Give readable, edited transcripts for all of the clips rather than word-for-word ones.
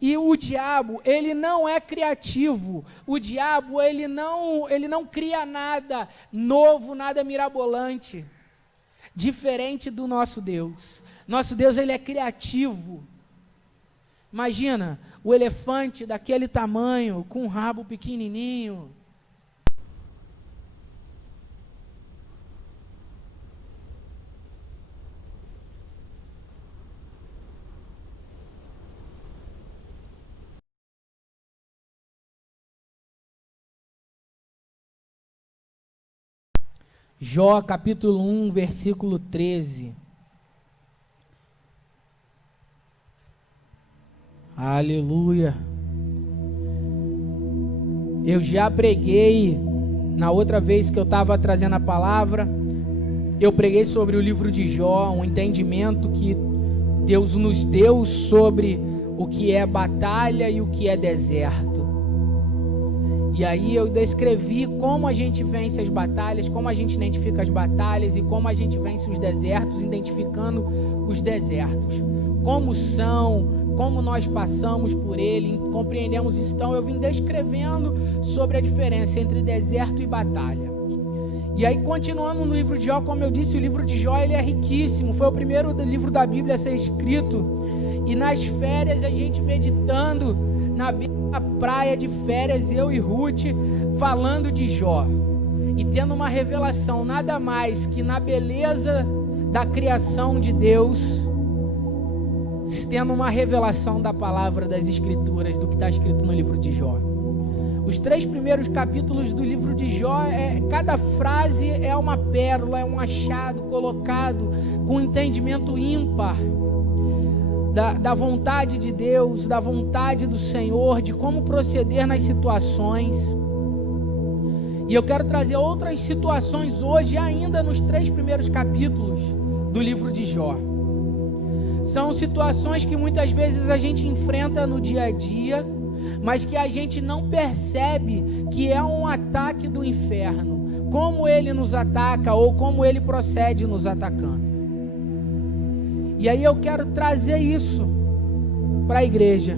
E o diabo, ele não é criativo. O diabo, ele não cria nada novo, nada mirabolante, diferente do nosso Deus. Nosso Deus, ele é criativo. Imagina, o elefante daquele tamanho, com um rabo pequenininho. Jó capítulo 1, versículo 13. Aleluia. Eu já preguei, na outra vez que eu estava trazendo a palavra, eu preguei sobre o livro de Jó, um entendimento que Deus nos deu sobre o que é batalha e o que é deserto. E aí eu descrevi como a gente vence as batalhas, como a gente identifica as batalhas e como a gente vence os desertos, identificando os desertos. Como são, como nós passamos por ele, compreendemos isso. Então eu vim descrevendo sobre a diferença entre deserto e batalha. E aí, continuando no livro de Jó, como eu disse, o livro de Jó, ele é riquíssimo, foi o primeiro livro da Bíblia a ser escrito. E nas férias, a gente meditando na praia de férias, eu e Ruth, falando de Jó, e tendo uma revelação, nada mais que na beleza da criação de Deus, tendo uma revelação da palavra das Escrituras, do que está escrito no livro de Jó. Os 3 primeiros capítulos do livro de Jó, cada frase é uma pérola, é um achado colocado com um entendimento ímpar da vontade de Deus, da vontade do Senhor, de como proceder nas situações. E eu quero trazer outras situações hoje, ainda nos 3 primeiros capítulos do livro de Jó. São situações que muitas vezes a gente enfrenta no dia a dia, mas que a gente não percebe que é um ataque do inferno, como ele nos ataca ou como ele procede nos atacando. E aí eu quero trazer isso para a igreja.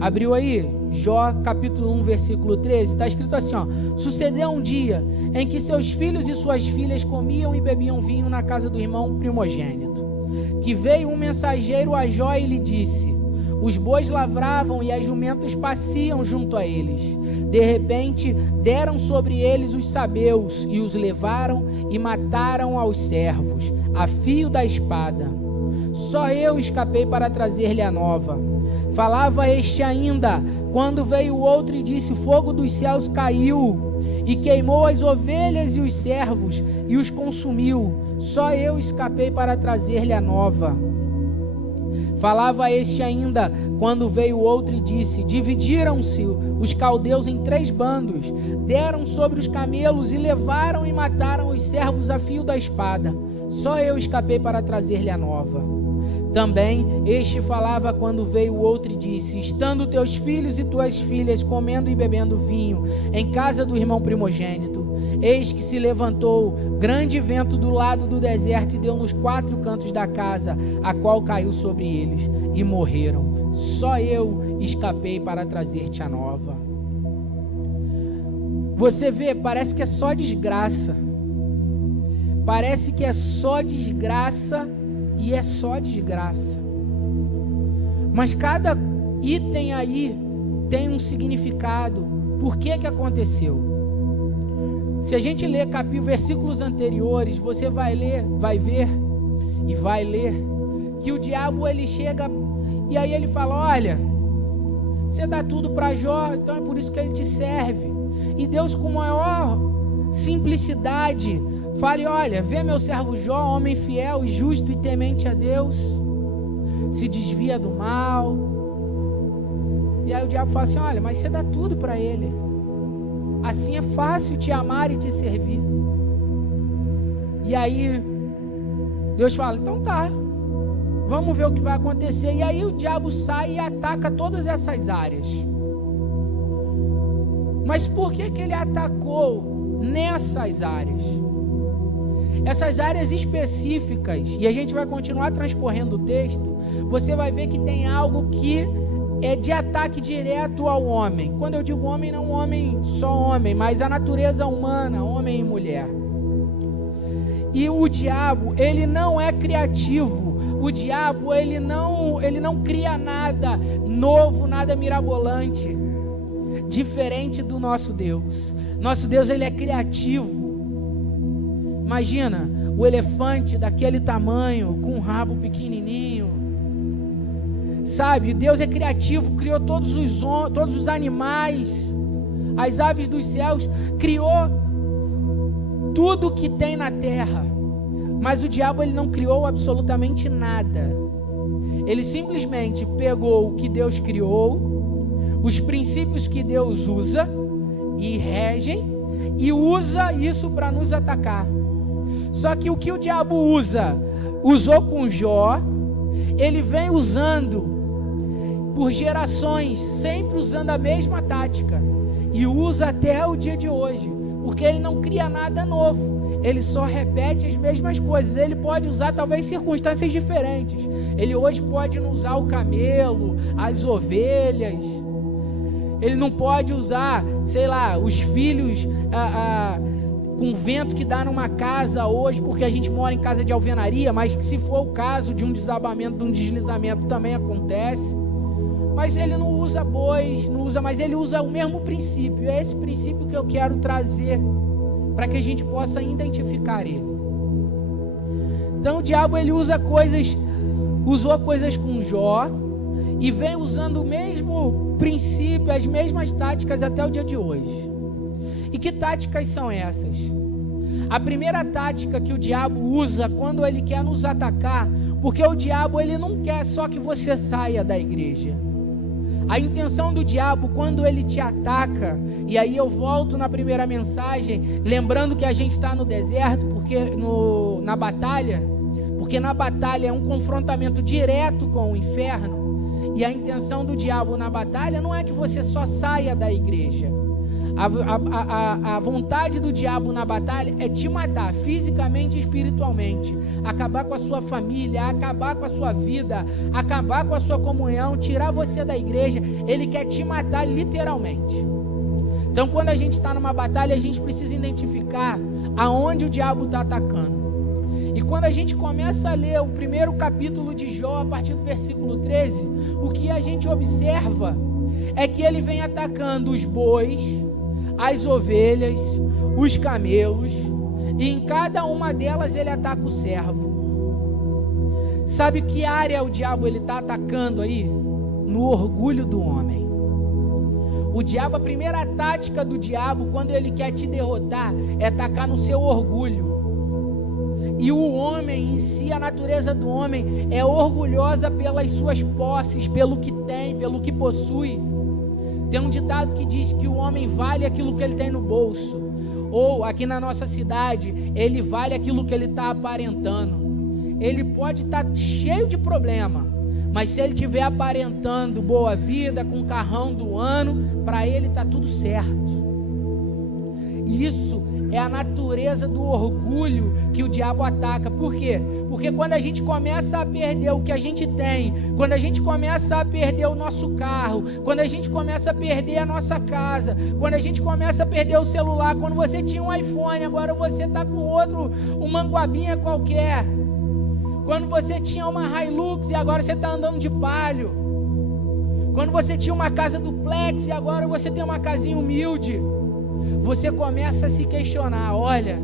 Abriu aí? Jó capítulo 1, versículo 13, está escrito assim, ó: sucedeu um dia em que seus filhos e suas filhas comiam e bebiam vinho na casa do irmão primogênito, que veio um mensageiro a Jó e lhe disse: os bois lavravam e as jumentas pasciam junto a eles. De repente deram sobre eles os sabeus e os levaram e mataram aos servos a fio da espada. Só eu escapei para trazer-lhe a nova. Falava este ainda, quando veio o outro e disse: fogo dos céus caiu e queimou as ovelhas e os servos e os consumiu. Só eu escapei para trazer-lhe a nova. Falava este ainda, quando veio o outro e disse: dividiram-se os caldeus em 3 bandos, deram sobre os camelos e levaram e mataram os servos a fio da espada. Só eu escapei para trazer-lhe a nova. Também este falava quando veio o outro e disse: estando teus filhos e tuas filhas comendo e bebendo vinho em casa do irmão primogênito, eis que se levantou grande vento do lado do deserto e deu nos 4 cantos da casa, a qual caiu sobre eles, e morreram. Só eu escapei para trazer-te a nova. Você vê, parece que é só desgraça. Parece que é só desgraça e é só desgraça. Mas cada item aí tem um significado. Por que que aconteceu? Se a gente ler versículos anteriores, você vai ler que o diabo ele chega e aí ele fala: olha, você dá tudo para Jó, então é por isso que ele te serve. E Deus, com maior simplicidade, fala: olha, vê meu servo Jó, homem fiel e justo e temente a Deus, se desvia do mal. E aí o diabo fala assim: olha, mas você dá tudo para ele, assim é fácil te amar e te servir. E aí Deus fala: então tá, vamos ver o que vai acontecer. E aí o diabo sai e ataca todas essas áreas. Mas por que que ele atacou nessas áreas? essas áreas específicas, e a gente vai continuar transcorrendo o texto, você vai ver que tem algo que é de ataque direto ao homem. Quando eu digo homem, não homem só homem, mas a natureza humana, homem e mulher. E o diabo, ele não é criativo. O diabo, ele não cria nada novo, nada mirabolante, diferente do nosso Deus. Nosso Deus, ele é criativo. Imagina o elefante daquele tamanho, com um rabo pequenininho. Sabe, Deus é criativo, criou todos os animais, as aves dos céus, criou tudo que tem na terra. Mas o diabo, ele não criou absolutamente nada. Ele simplesmente pegou o que Deus criou, os princípios que Deus usa e regem, e usa isso para nos atacar. Só que o que o diabo usou com Jó, ele vem usando por gerações, sempre usando a mesma tática, e usa até o dia de hoje, porque ele não cria nada novo, ele só repete as mesmas coisas. Ele pode usar talvez circunstâncias diferentes. Ele hoje pode não usar o camelo, as ovelhas, ele não pode usar, sei lá, os filhos com vento que dá numa casa hoje, porque a gente mora em casa de alvenaria, mas que se for o caso de um desabamento, de um deslizamento, também acontece. Mas ele não usa bois, mas ele usa o mesmo princípio. É esse princípio que eu quero trazer, para que a gente possa identificar ele. Então o diabo, ele usou coisas com Jó, e vem usando o mesmo princípio, as mesmas táticas até o dia de hoje. E que táticas são essas? A primeira tática que o diabo usa quando ele quer nos atacar, porque o diabo, ele não quer só que você saia da igreja. A intenção do diabo, quando ele te ataca, e aí eu volto na primeira mensagem, lembrando que a gente está no deserto, na batalha, porque na batalha é um confrontamento direto com o inferno, e a intenção do diabo na batalha não é que você só saia da igreja. A vontade do diabo na batalha é te matar fisicamente e espiritualmente, acabar com a sua família, acabar com a sua vida, acabar com a sua comunhão, tirar você da igreja. Ele quer te matar literalmente. Então, quando a gente está numa batalha, a gente precisa identificar aonde o diabo está atacando. E quando a gente começa a ler o primeiro capítulo de Jó, a partir do versículo 13, o que a gente observa é que ele vem atacando os bois, as ovelhas, os camelos, e em cada uma delas ele ataca o servo. Sabe que área o diabo está atacando aí? No orgulho do homem. O diabo, a primeira tática do diabo, quando ele quer te derrotar, é atacar no seu orgulho. E o homem em si, a natureza do homem, é orgulhosa pelas suas posses, pelo que tem, pelo que possui. Tem um ditado que diz que o homem vale aquilo que ele tem no bolso. Ou, aqui na nossa cidade, ele vale aquilo que ele está aparentando. Ele pode estar cheio de problema, mas se ele estiver aparentando boa vida, com o carrão do ano, para ele está tudo certo. Isso é a natureza do orgulho que o diabo ataca. Por quê? Porque quando a gente começa a perder o que a gente tem, quando a gente começa a perder o nosso carro, quando a gente começa a perder a nossa casa, quando a gente começa a perder o celular, quando você tinha um iPhone, agora você está com outro, uma manguabinha qualquer. Quando você tinha uma Hilux e agora você está andando de Palio. Quando você tinha uma casa duplex e agora você tem uma casinha humilde. Você começa a se questionar, olha,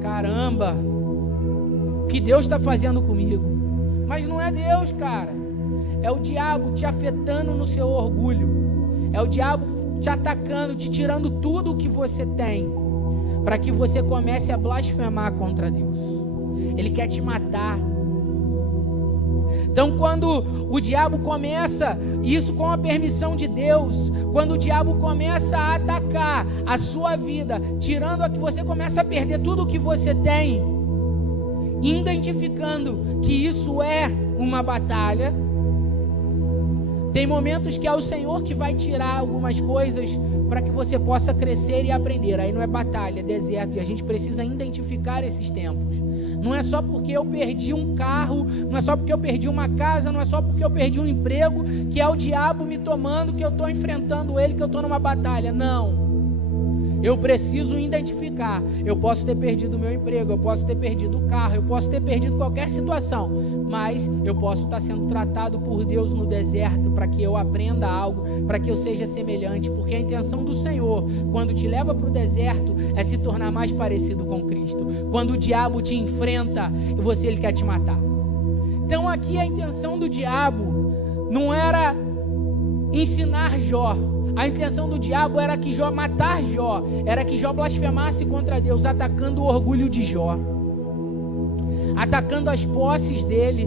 caramba, o que Deus está fazendo comigo? Mas não é Deus, cara. É o diabo te afetando no seu orgulho. É o diabo te atacando, te tirando tudo o que você tem, para que você comece a blasfemar contra Deus. Ele quer te matar. Então, quando o diabo começa, isso com a permissão de Deus, quando o diabo começa a atacar a sua vida, tirando a que você começa a perder tudo o que você tem, identificando que isso é uma batalha, tem momentos que é o Senhor que vai tirar algumas coisas para que você possa crescer e aprender. Aí não é batalha, é deserto, e a gente precisa identificar esses tempos. Não é só porque eu perdi um carro, não é só porque eu perdi uma casa, não é só porque eu perdi um emprego, que é o diabo me tomando, que eu estou enfrentando ele, que eu estou numa batalha. Não. Eu preciso identificar. Eu posso ter perdido o meu emprego, eu posso ter perdido o carro, eu posso ter perdido qualquer situação, mas eu posso estar sendo tratado por Deus no deserto, para que eu aprenda algo, para que eu seja semelhante, porque a intenção do Senhor, quando te leva para o deserto, é se tornar mais parecido com Cristo. Quando o diabo te enfrenta, ele quer te matar. Então aqui a intenção do diabo não era ensinar Jó. A intenção do diabo era que Jó matar Jó, era que Jó blasfemasse contra Deus, atacando o orgulho de Jó, atacando as posses dele.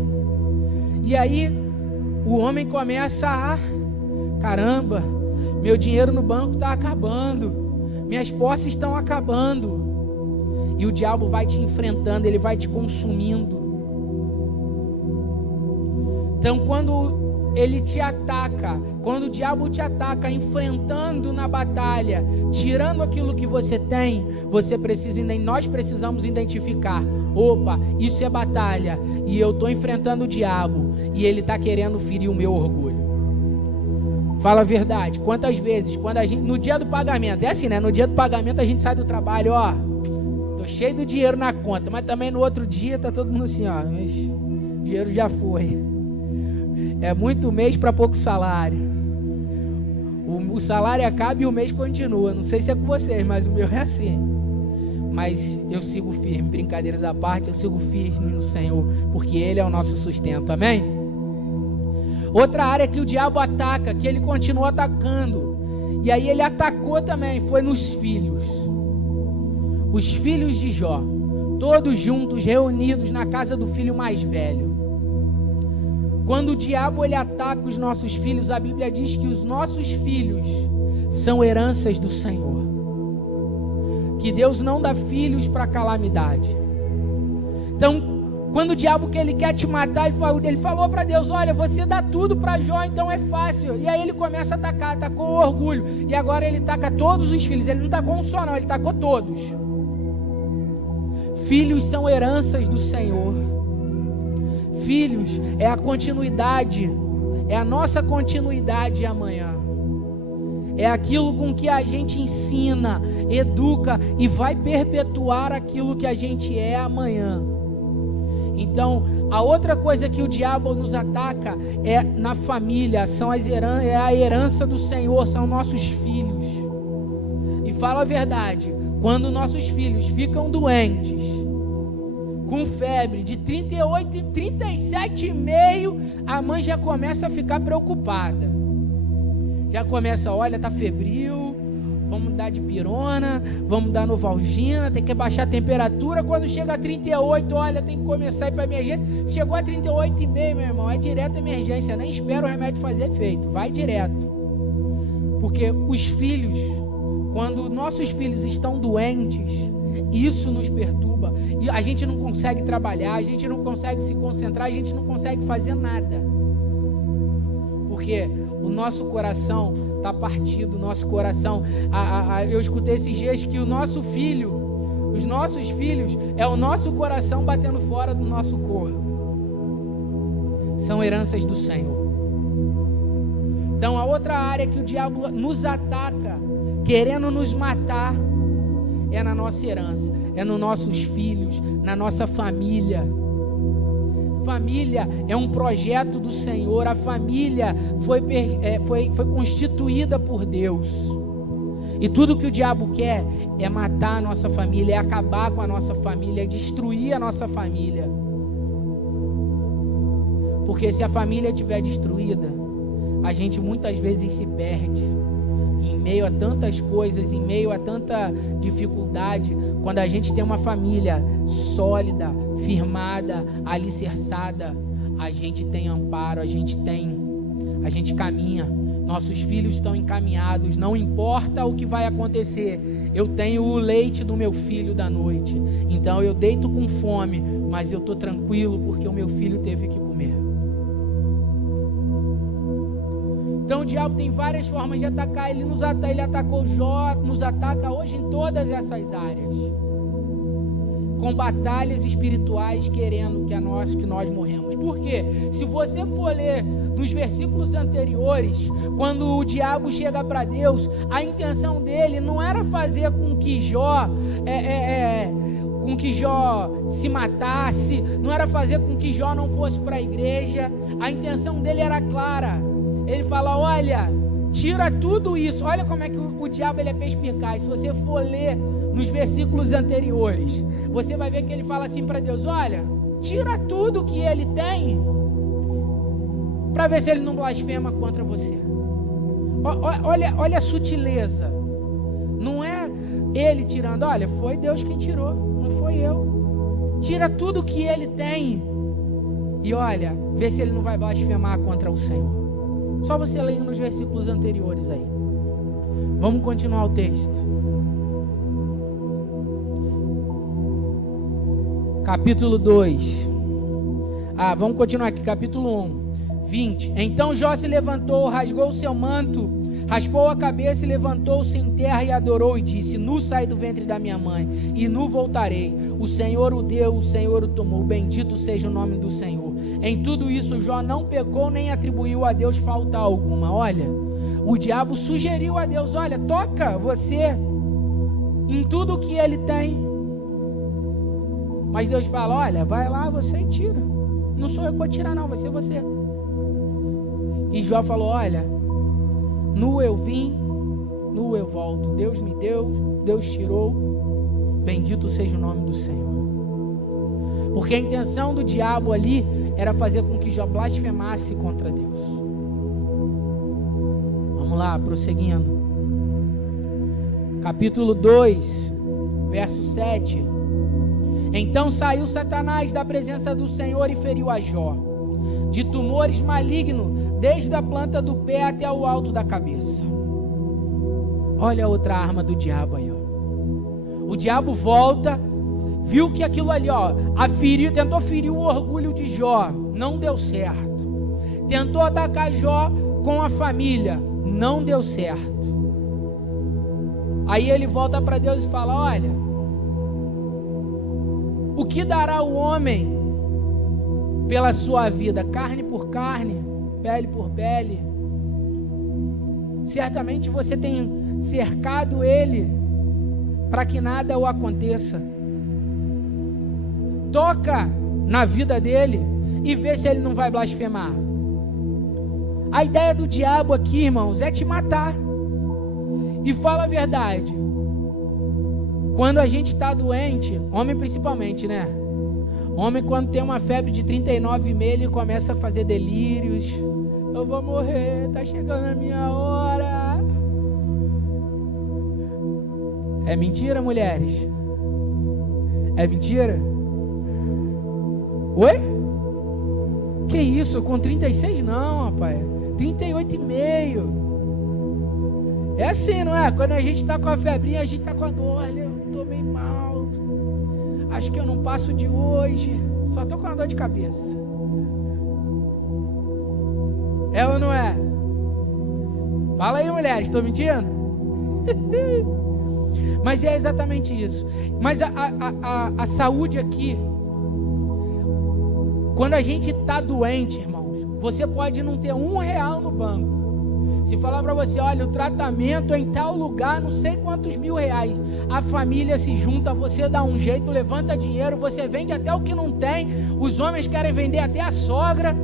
E aí o homem começa a: caramba, meu dinheiro no banco está acabando, minhas posses estão acabando. E o diabo vai te enfrentando, ele vai te consumindo. Então quando ele te ataca, quando o diabo te ataca, enfrentando na batalha, tirando aquilo que você tem, nós precisamos identificar: opa, isso é batalha, e eu estou enfrentando o diabo, e ele está querendo ferir o meu orgulho. Fala a verdade, quantas vezes, no dia do pagamento, é assim, né? No dia do pagamento a gente sai do trabalho, ó, tô cheio do dinheiro na conta, mas também no outro dia tá todo mundo assim, ó, mas o dinheiro já foi. É muito mês para pouco salário. O salário acaba e o mês continua. Não sei se é com vocês, mas o meu é assim. Mas eu sigo firme, brincadeiras à parte, eu sigo firme no Senhor, porque Ele é o nosso sustento, amém? Outra área que o diabo ataca, que ele continua atacando, e aí ele atacou também, foi nos filhos. Os filhos de Jó, todos juntos, reunidos na casa do filho mais velho. Quando o diabo ele ataca os nossos filhos, a Bíblia diz que os nossos filhos são heranças do Senhor. Que Deus não dá filhos para calamidade. Então, quando o diabo ele quer te matar, ele falou para Deus: olha, você dá tudo para Jó, então é fácil. E aí ele começa a atacar, atacou o orgulho. E agora ele ataca todos os filhos. Ele não atacou um só não, ele atacou todos. Filhos são heranças do Senhor. Filhos é a continuidade, é a nossa continuidade amanhã. É aquilo com que a gente ensina, educa e vai perpetuar aquilo que a gente é amanhã. Então, a outra coisa que o diabo nos ataca é na família, é a herança do Senhor, são nossos filhos. E fala a verdade, quando nossos filhos ficam doentes, com febre de 38 e 37,5, a mãe já começa a ficar preocupada. Já começa, olha, tá febril, vamos dar de pirona, vamos dar Novalgina, tem que baixar a temperatura. Quando chega a 38, olha, tem que começar a ir para emergência. Se chegou a 38,5, meu irmão, é direto emergência, nem espera o remédio fazer efeito, vai direto. Porque os filhos, quando nossos filhos estão doentes, isso nos perturba, e a gente não consegue trabalhar, a gente não consegue se concentrar, a gente não consegue fazer nada, porque o nosso coração está partido, o nosso coração, eu escutei esses dias que os nossos filhos, é o nosso coração batendo fora do nosso corpo, são heranças do Senhor. Então a outra área que o diabo nos ataca, querendo nos matar, é na nossa herança, é nos nossos filhos, na nossa família. Família é um projeto do Senhor, a família foi constituída por Deus. E tudo que o diabo quer é matar a nossa família, é acabar com a nossa família, é destruir a nossa família. Porque se a família estiver destruída, a gente muitas vezes se perde. Em meio a tantas coisas, em meio a tanta dificuldade, quando a gente tem uma família sólida, firmada, alicerçada, a gente tem amparo, a gente caminha, nossos filhos estão encaminhados, não importa o que vai acontecer, eu tenho o leite do meu filho da noite, então eu deito com fome, mas eu estou tranquilo porque o meu filho teve que comer. Então o diabo tem várias formas de atacar. Ele atacou Jó, nos ataca hoje em todas essas áreas, com batalhas espirituais, querendo que nós morremos. Por quê? Se você for ler nos versículos anteriores, quando o diabo chega para Deus, a intenção dele não era fazer com que Jó se matasse, não era fazer com que Jó não fosse para a igreja. A intenção dele era clara. Ele fala: olha, tira tudo isso. Olha como é que o diabo ele é perspicaz. Se você for ler nos versículos anteriores, você vai ver que ele fala assim para Deus: olha, tira tudo que ele tem, para ver se ele não blasfema contra você. Olha a sutileza. Não é ele tirando, olha, foi Deus quem tirou, não foi eu. Tira tudo que ele tem e olha, vê se ele não vai blasfemar contra o Senhor. Só você lendo nos versículos anteriores aí. Vamos continuar o texto. Capítulo 2. Vamos continuar aqui, capítulo 1, 20. Então Jó se levantou, rasgou o seu manto, raspou a cabeça e levantou-se em terra e adorou e disse: nu saí do ventre da minha mãe e nu voltarei. O Senhor o deu, o Senhor o tomou, bendito seja o nome do Senhor. Em tudo isso Jó não pecou nem atribuiu a Deus falta alguma. Olha, o diabo sugeriu a Deus: olha, toca você em tudo que ele tem. Mas Deus fala: olha, vai lá você e tira. Não sou eu que vou tirar não, vai ser você. E Jó falou: olha, nu eu vim, nu eu volto. Deus me deu, Deus tirou, bendito seja o nome do Senhor. Porque a intenção do diabo ali era fazer com que Jó blasfemasse contra Deus. Vamos lá, prosseguindo. Capítulo 2, verso 7. Então saiu Satanás da presença do Senhor e feriu a Jó, de tumores malignos, desde a planta do pé até o alto da cabeça. Olha a outra arma do diabo aí, ó. O diabo volta, viu que aquilo ali, ó, tentou ferir o orgulho de Jó, não deu certo. Tentou atacar Jó com a família, não deu certo. Aí ele volta para Deus e fala: olha, o que dará o homem pela sua vida? Carne por carne, pele por pele. Certamente você tem cercado ele para que nada o aconteça. Toca na vida dele e vê se ele não vai blasfemar. A ideia do diabo aqui, irmãos, é te matar. E fala a verdade, quando a gente está doente, homem principalmente, né? Homem, quando tem uma febre de 39,5, ele começa a fazer delírios. Eu vou morrer, tá chegando a minha hora. É mentira, mulheres? É mentira? Oi? Que isso? Com 36 não, rapaz. 38,5. É assim, não é? Quando a gente tá com a febrinha, a gente tá com a dor. Olha, eu tô meio mal. Acho que eu não passo de hoje. Só tô com uma dor de cabeça. É ou não é? Fala aí, mulheres, estou mentindo? Mas é exatamente isso. Mas a saúde aqui, quando a gente está doente, irmãos, você pode não ter R$1 no banco. Se falar para você: olha, o tratamento é em tal lugar, não sei quantos R$1.000. A família se junta, você dá um jeito, levanta dinheiro, você vende até o que não tem. Os homens querem vender até a sogra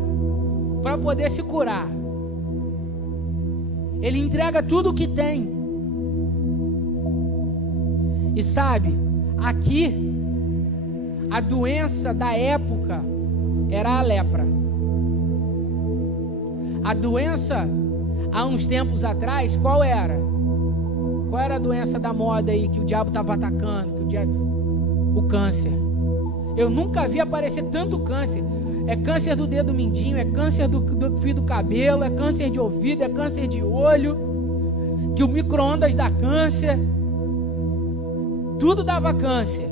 para poder se curar. Ele entrega tudo o que tem. E sabe, aqui, a doença da época era a lepra. A doença, há uns tempos atrás, qual era? Qual era a doença da moda aí que o diabo estava atacando? O câncer. Eu nunca vi aparecer tanto câncer. É câncer do dedo mindinho, é câncer do fio do cabelo, é câncer de ouvido, é câncer de olho, que o micro-ondas dá câncer. Tudo dava câncer.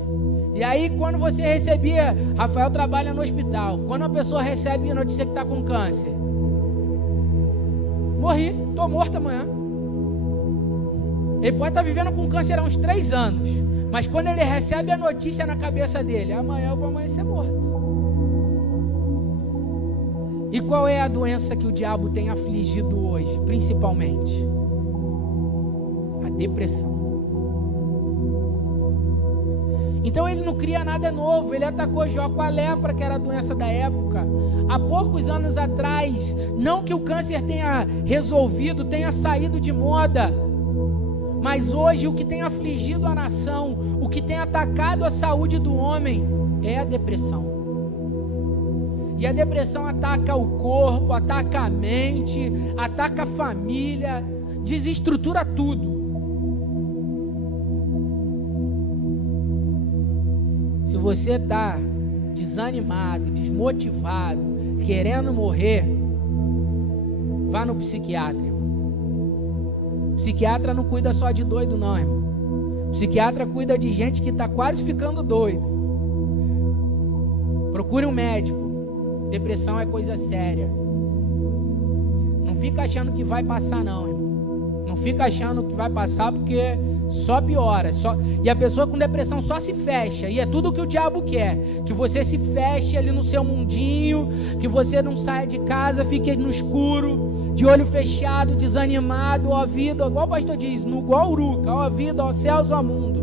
E aí quando você recebia, Rafael trabalha no hospital, quando a pessoa recebe a notícia que está com câncer, Morri, estou morto amanhã. Ele pode estar vivendo com câncer há uns 3 anos, mas quando ele recebe a notícia na cabeça dele, amanhã eu vou amanhecer morto. E qual é a doença que o diabo tem afligido hoje, principalmente? A depressão. Então ele não cria nada novo, ele atacou Jó com a lepra, que era a doença da época. Há poucos anos atrás, não que o câncer tenha resolvido, tenha saído de moda, mas hoje o que tem afligido a nação, o que tem atacado a saúde do homem é a depressão. E a depressão ataca o corpo, ataca a mente, ataca a família, desestrutura tudo. Se você está desanimado, desmotivado, querendo morrer, vá no psiquiatra. Psiquiatra não cuida só de doido não, irmão. Psiquiatra cuida de gente que está quase ficando doido. Procure um médico. Depressão é coisa séria. Não fica achando que vai passar não, irmão. Não fica achando que vai passar, porque só piora. E a pessoa com depressão só se fecha. E é tudo o que o diabo quer. Que você se feche ali no seu mundinho, que você não saia de casa, fique no escuro, de olho fechado, desanimado, ó vida, igual o pastor diz, no igual uruca, ó vida, ó céus, ó mundo.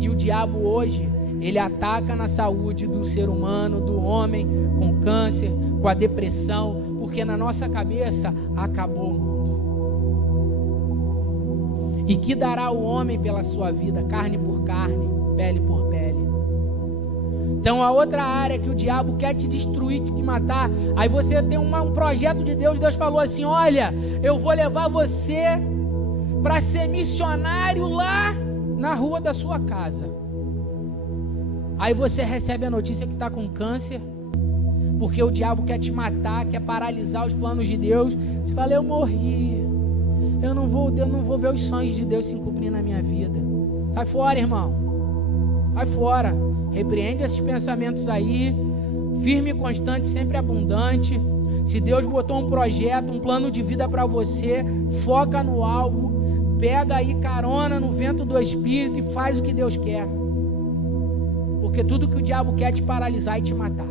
E o diabo hoje, ele ataca na saúde do ser humano, do homem, com câncer, com a depressão, porque na nossa cabeça acabou o mundo. E que dará o homem pela sua vida, carne por carne, pele por pele. Então a outra área que o diabo quer te destruir, te matar, aí você tem um projeto de Deus, Deus falou assim, olha, eu vou levar você para ser missionário lá na rua da sua casa. Aí você recebe a notícia que está com câncer, porque o diabo quer te matar, quer paralisar os planos de Deus. Você fala, eu morri, eu não vou ver os sonhos de Deus se cumprir na minha vida. Sai fora, irmão, sai fora. Repreende esses pensamentos aí, firme e constante, sempre abundante. Se Deus botou um projeto, um plano de vida para você, foca no alvo, pega aí carona no vento do Espírito e faz o que Deus quer. Porque tudo que o diabo quer é te paralisar e te matar.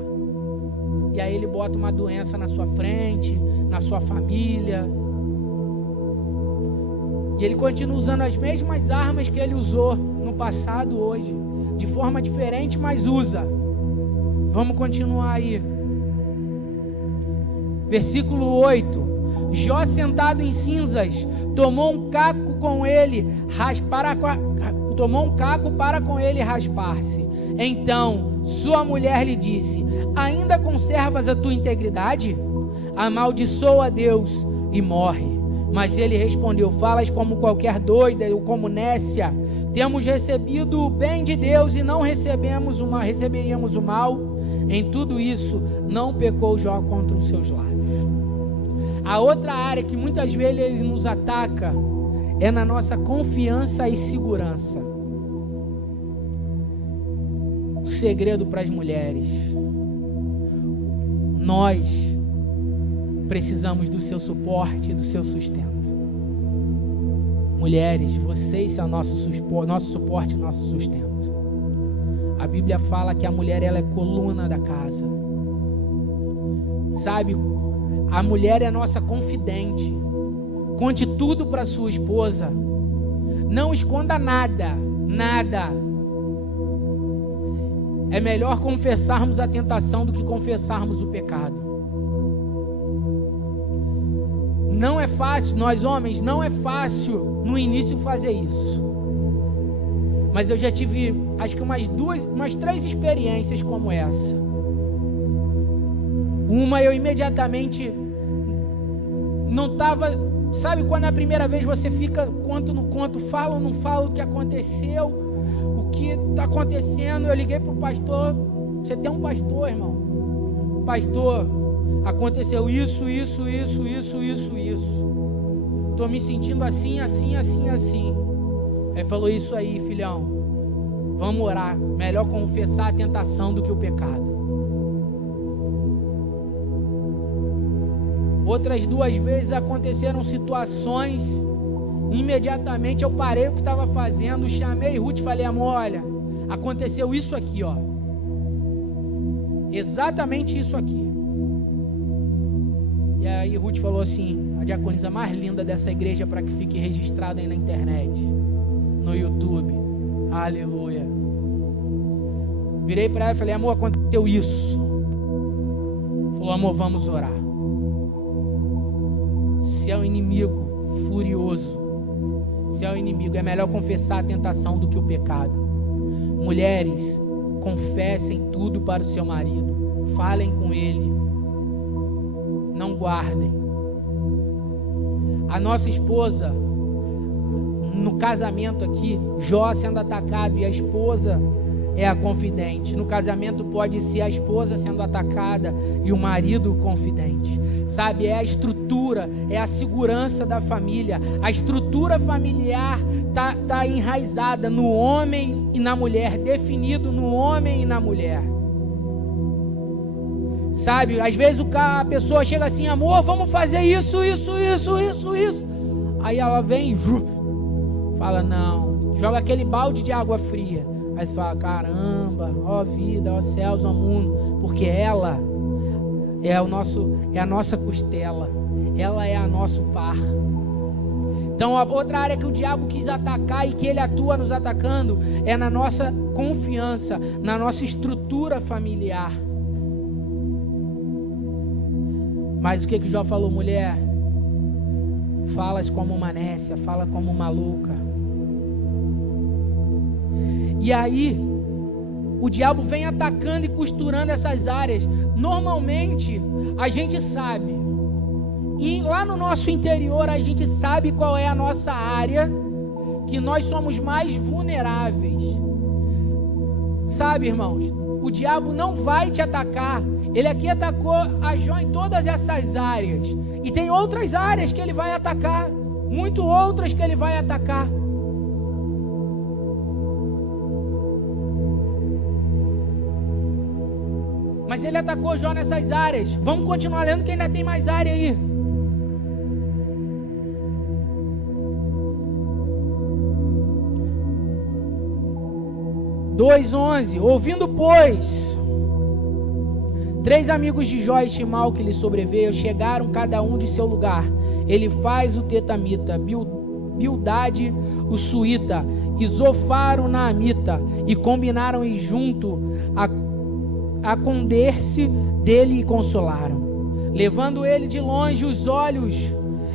E aí ele bota uma doença na sua frente, na sua família. E ele continua usando as mesmas armas que ele usou no passado hoje. De forma diferente, mas usa. Vamos continuar aí. Versículo 8. Jó, sentado em cinzas, tomou um caco para com ele raspar-se. Então sua mulher lhe disse, ainda conservas a tua integridade? Amaldiçoa a Deus e morre. Mas ele respondeu, falas como qualquer doida ou como nécia. Temos recebido o bem de Deus e não receberíamos o mal. Em tudo isso, não pecou Jó contra os seus lábios. A outra área que muitas vezes ele nos ataca é na nossa confiança e segurança. O segredo para as mulheres: nós precisamos do seu suporte e do seu sustento. Mulheres, vocês são nosso suporte e nosso sustento. A Bíblia fala que a mulher, ela é coluna da casa. Sabe, a mulher é nossa confidente. Conte tudo para sua esposa. Não esconda nada, nada. É melhor confessarmos a tentação do que confessarmos o pecado. Não é fácil, nós homens, não é fácil no início fazer isso. Mas eu já tive, acho que umas 3 experiências como essa. Uma, eu imediatamente não estava, sabe quando é a primeira vez você fica, conto no conto, fala ou não fala o que aconteceu, o que está acontecendo. Eu liguei para o pastor, você tem um pastor, irmão? Pastor, aconteceu isso. Estou me sentindo assim. Ele falou, isso aí, filhão, vamos orar. Melhor confessar a tentação do que o pecado. Outras 2 vezes aconteceram situações, imediatamente eu parei o que estava fazendo, chamei Ruth e falei: amor, olha, aconteceu isso aqui, ó. Exatamente isso aqui. E aí Ruth falou assim, a diaconisa mais linda dessa igreja, para que fique registrado aí na internet, no YouTube. Aleluia. Virei para ela e falei: amor, aconteceu isso. Falou: amor, vamos orar. Se é o inimigo furioso, se é o inimigo, é melhor confessar a tentação do que o pecado. Mulheres, confessem tudo para o seu marido, falem com ele, não guardem. A nossa esposa, no casamento aqui, Jó sendo atacado e a esposa é a confidente. No casamento pode ser a esposa sendo atacada e o marido o confidente. Sabe, é a estrutura, é a segurança da família. A estrutura familiar tá enraizada no homem e na mulher, definido no homem e na mulher. Sabe, às vezes a pessoa chega assim: amor, vamos fazer isso. Aí ela vem, fala não, joga aquele balde de água fria. Aí você fala: caramba, ó vida, ó céus, ó mundo, porque ela é a nossa costela, ela é a nosso par. Então a outra área que o diabo quis atacar e que ele atua nos atacando é na nossa confiança, na nossa estrutura familiar. Mas o que Jó falou? Mulher, falas como uma nécia, fala como uma louca. E aí o diabo vem atacando e costurando essas áreas. Normalmente a gente sabe, e lá no nosso interior a gente sabe qual é a nossa área que nós somos mais vulneráveis. Sabe, irmãos, o diabo não vai te atacar. Ele aqui atacou a Jó em todas essas áreas, e tem outras áreas que ele vai atacar, muito outras que ele vai atacar. Mas ele atacou Jó nessas áreas. Vamos continuar lendo que ainda tem mais área aí. Dois 11. Ouvindo, pois, 3 amigos de Jó este mal que lhe sobreveio, chegaram cada um de seu lugar. Ele faz o tetamita, Bildade o suíta, e Zofar o naamita, e combinaram ir junto a condar-se dele e consolaram. Levando ele de longe os olhos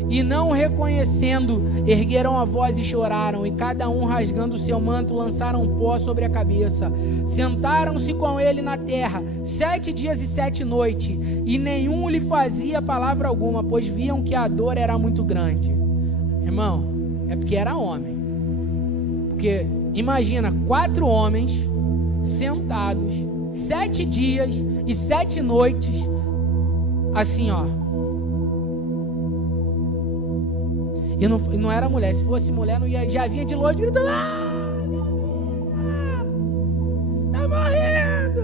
e não o reconhecendo, ergueram a voz e choraram, e cada um rasgando o seu manto lançaram pó sobre a cabeça. Sentaram-se com ele na terra 7 dias e 7 noites, e nenhum lhe fazia palavra alguma, pois viam que a dor era muito grande. Irmão, é porque era homem. Porque imagina 4 homens sentados 7 dias e 7 noites, assim, ó. E não era mulher. Se fosse mulher, não ia, já vinha de longe gritando: tá morrendo.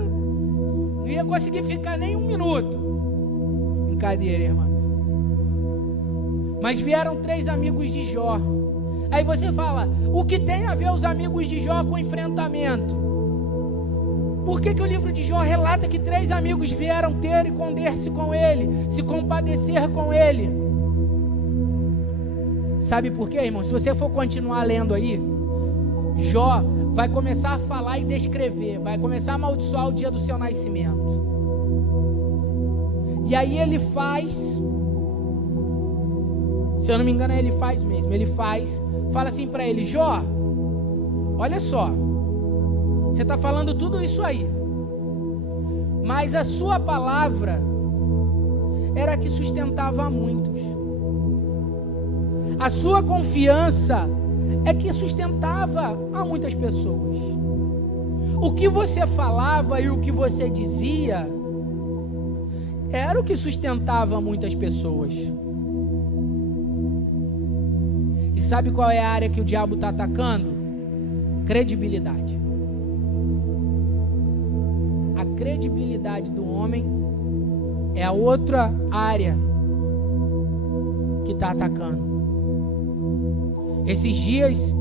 Não ia conseguir ficar nem 1 minuto em cadeira, irmão. Mas vieram 3 amigos de Jó. Aí você fala: o que tem a ver os amigos de Jó com o enfrentamento? Por que o livro de Jó relata que 3 amigos vieram ter e condar-se com ele, se compadecer com ele? Sabe por quê, irmão? Se você for continuar lendo aí, Jó vai começar a falar e descrever, vai começar a amaldiçoar o dia do seu nascimento. E aí ele faz, se eu não me engano, ele faz mesmo, fala assim para ele: Jó, olha só, você está falando tudo isso aí, mas a sua palavra era que sustentava a muitos. A sua confiança é que sustentava a muitas pessoas. O que você falava e o que você dizia era o que sustentava muitas pessoas. E sabe qual é a área que o diabo está atacando? Credibilidade. A credibilidade do homem é a outra área que está atacando. Esses dias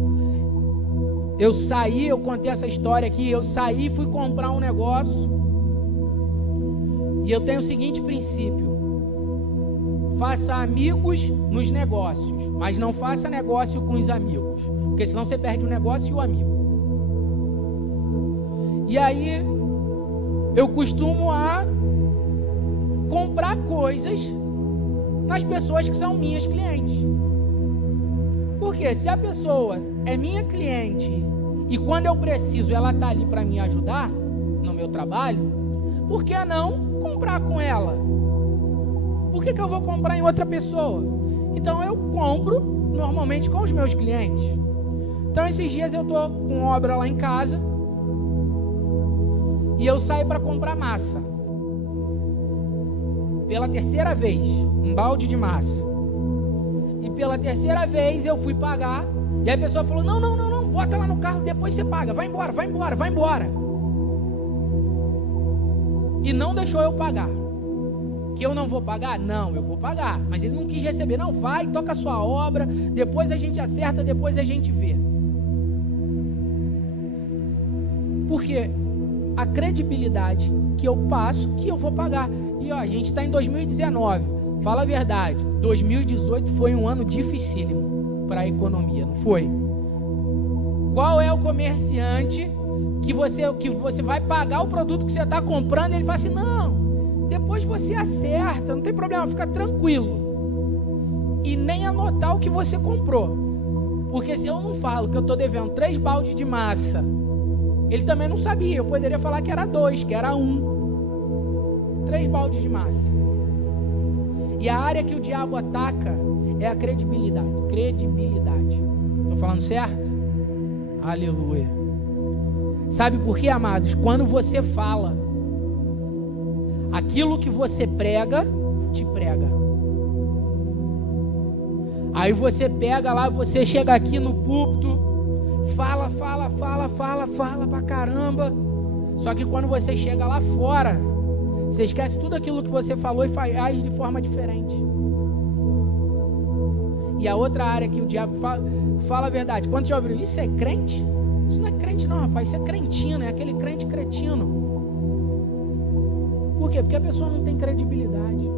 eu contei essa história aqui, eu saí e fui comprar um negócio. E eu tenho o seguinte princípio: faça amigos nos negócios, mas não faça negócio com os amigos, porque senão você perde o negócio e o amigo. E aí eu costumo comprar coisas nas pessoas que são minhas clientes. Porque se a pessoa é minha cliente e quando eu preciso ela está ali para me ajudar no meu trabalho, por que não comprar com ela? Por que eu vou comprar em outra pessoa? Então eu compro normalmente com os meus clientes. Então esses dias eu estou com obra lá em casa e eu saio para comprar massa. Pela terceira vez, um balde de massa. E pela terceira vez eu fui pagar. E aí a pessoa falou: não, bota lá no carro, depois você paga. Vai embora. E não deixou eu pagar. Que eu não vou pagar? Não, eu vou pagar. Mas ele não quis receber. Não, vai, toca a sua obra, depois a gente acerta, depois a gente vê. Porque a credibilidade que eu passo, que eu vou pagar. E a gente está em 2019. Fala a verdade, 2018 foi um ano dificílimo para a economia, não foi? Qual é o comerciante que você vai pagar o produto que você está comprando e ele fala assim: não, depois você acerta, não tem problema, fica tranquilo. E nem anotar o que você comprou. Porque se eu não falo que eu estou devendo 3 baldes de massa, ele também não sabia. Eu poderia falar que era 2, que era 1. 3 baldes de massa. E a área que o diabo ataca é a credibilidade. Estou falando certo? Aleluia. Sabe por quê, amados? Quando você fala, aquilo que você prega, te prega. Aí você pega lá, você chega aqui no púlpito, fala pra caramba. Só que quando você chega lá fora, você esquece tudo aquilo que você falou e faz de forma diferente. E a outra área que o diabo fala a verdade. Quando você ouviu isso, é crente? Isso não é crente não, rapaz, isso é crentino, é aquele crente cretino. Por quê? Porque a pessoa não tem credibilidade.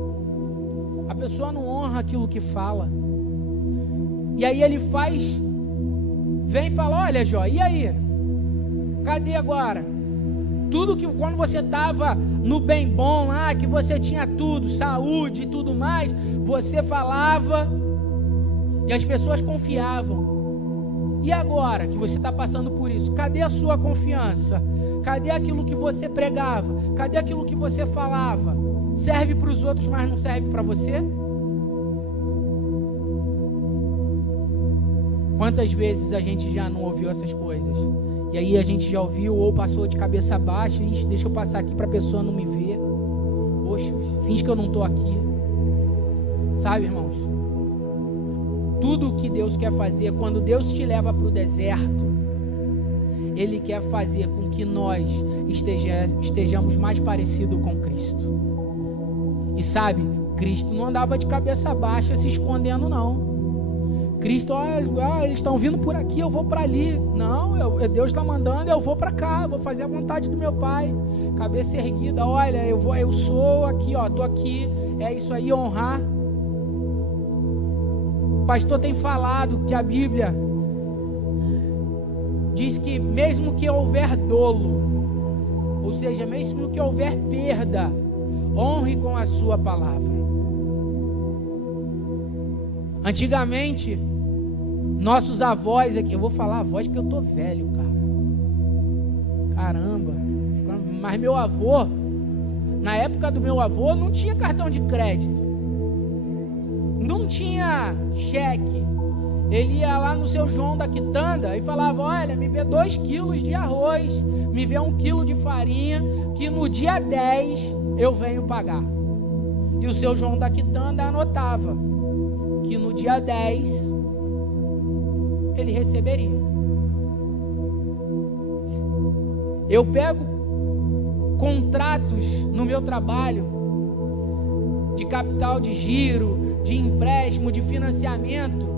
A pessoa não honra aquilo que fala. E aí ele vem e fala: olha, Jó, e aí? Cadê agora? Tudo que quando você estava no bem bom lá, que você tinha tudo, saúde e tudo mais, você falava e as pessoas confiavam. E agora que você está passando por isso, cadê a sua confiança? Cadê aquilo que você pregava? Cadê aquilo que você falava? Serve para os outros, mas não serve para você? Quantas vezes a gente já não ouviu essas coisas? E aí a gente já ouviu ou passou de cabeça baixa: ixi, deixa eu passar aqui para a pessoa não me ver. Oxe, finge que eu não estou aqui. Sabe, irmãos? Tudo o que Deus quer fazer, quando Deus te leva para o deserto, Ele quer fazer com que nós estejamos mais parecidos com Cristo. E sabe, Cristo não andava de cabeça baixa se escondendo não. Cristo, eles estão vindo por aqui, eu vou para ali. Não, Deus está mandando, eu vou para cá, vou fazer a vontade do meu Pai. Cabeça erguida, olha, eu sou aqui, estou aqui, é isso aí, honrar. O pastor tem falado que a Bíblia diz que mesmo que houver dolo, ou seja, mesmo que houver perda, honre com a sua palavra. Antigamente, nossos avós aqui, eu vou falar a voz que eu tô velho, cara. Caramba. Mas meu avô, na época do meu avô, não tinha cartão de crédito. Não tinha cheque. Ele ia lá no seu João da Quitanda e falava: olha, me vê 2 quilos de arroz, me vê 1 quilo de farinha, que no dia 10 eu venho pagar. E o seu João da Quitanda anotava que no dia 10 ele receberia. Eu pego contratos no meu trabalho de capital de giro, de empréstimo, de financiamento,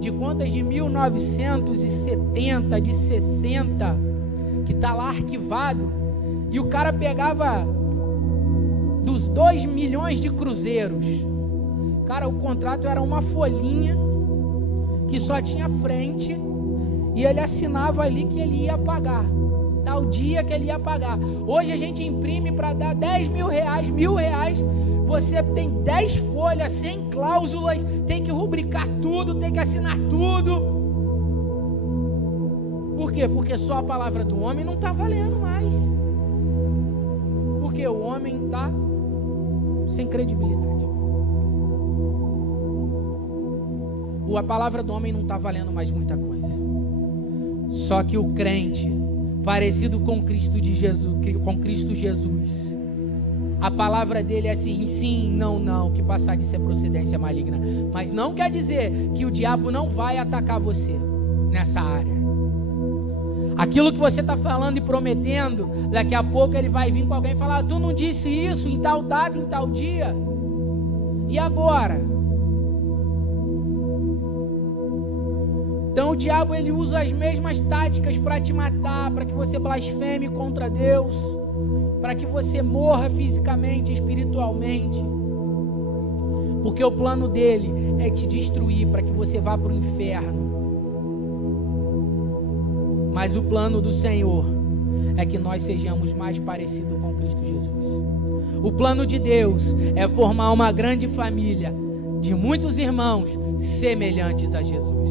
de contas de 1970, de 60, que está lá arquivado, e o cara pegava dos 2 milhões de cruzeiros. Cara, o contrato era uma folhinha que só tinha frente, e ele assinava ali que ele ia pagar, tal dia que ele ia pagar. Hoje a gente imprime para dar 10 mil reais, R$1.000, você tem 10 folhas, sem cláusulas, tem que rubricar tudo, tem que assinar tudo. Por quê? Porque só a palavra do homem não está valendo mais. Porque o homem está sem credibilidade. A palavra do homem não está valendo mais muita coisa. Só que o crente, parecido com Cristo Jesus, a palavra dele é sim, sim, não, não, que passar disso é procedência maligna. Mas não quer dizer que o diabo não vai atacar você nessa área. Aquilo que você está falando e prometendo, daqui a pouco ele vai vir com alguém e falar: tu não disse isso em tal data, em tal dia? E agora? Então o diabo ele usa as mesmas táticas para te matar, para que você blasfeme contra Deus, para que você morra fisicamente, espiritualmente. Porque o plano dele é te destruir, para que você vá para o inferno. Mas o plano do Senhor é que nós sejamos mais parecidos com Cristo Jesus. O plano de Deus é formar uma grande família de muitos irmãos semelhantes a Jesus.